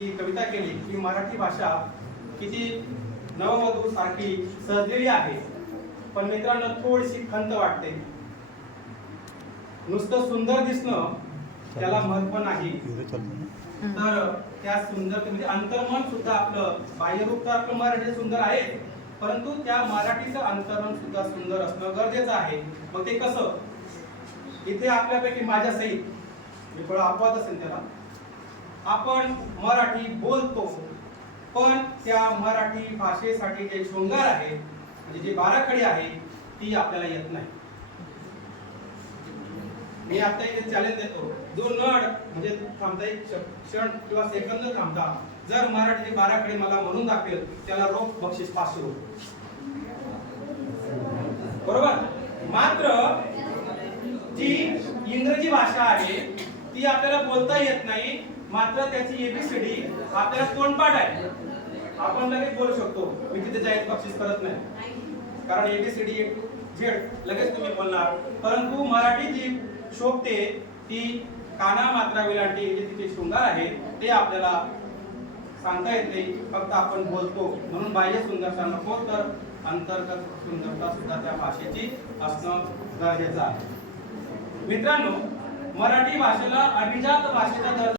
ही कविता केली की मराठी भाषा किती नववधू सारखी सजलेली आहे. पण मित्रांनो, थोडीशी खंत वाटते. नुसतं सुंदर दिसणं त्याला महत्व नाही, तर त्या सुंदरतेमध्ये अंतर्मन सुद्धा आपलं बाह्यरूप तर आपलं मराठी सुंदर आहे, परंतु त्या मराठीचं अंतर्मन सुद्धा सुंदर असणं गरजेचं आहे. मग ते कसं? इथे आपल्यापैकी माझ्या सहित मी थोडा अपवाद असेल त्याला, आपण मराठी बोलतो, पण त्या मराठी भाषेसाठी जे शृंगार आहे, म्हणजे जी बाराखडी आहे, ती आपल्याला येत नाही. मी आता इथे चॅलेंज देतो, जो नड म्हणजे थांबता एक क्षण किंवा सेकंद थांबता जर मराठी बाराखडी मला म्हणून दाखवेल, त्याला रोख बक्षीस 500 रुपये. बरोबर? मात्र जी इंग्रजी भाषा आहे ती आपल्याला बोलता येत नाही, मात्र त्याची एबीसीडी आपल्याला तोंडपाठ आहे, आपण लगेच बोलू शकतो. मी तिथे जाहीर बक्षीस करत नाही, कारण एबीसीडी ए टू झेड लगेच तुम्ही बोलणार. परंतु मराठी जी शोभते ती काना मात्रा वेलांटी जे तिचे शृंगार आहे ते आपल्याला सांगता येत नाही, फक्त आपण बोलतो. म्हणून बाह्य सुंदरता नको, तर अंतर्गत सुंदरता सुद्धा त्या भाषेची असणं गरजेचं आहे. मित्रांनो, मराठी भाषेला अभिजात भाषेचा दर्जा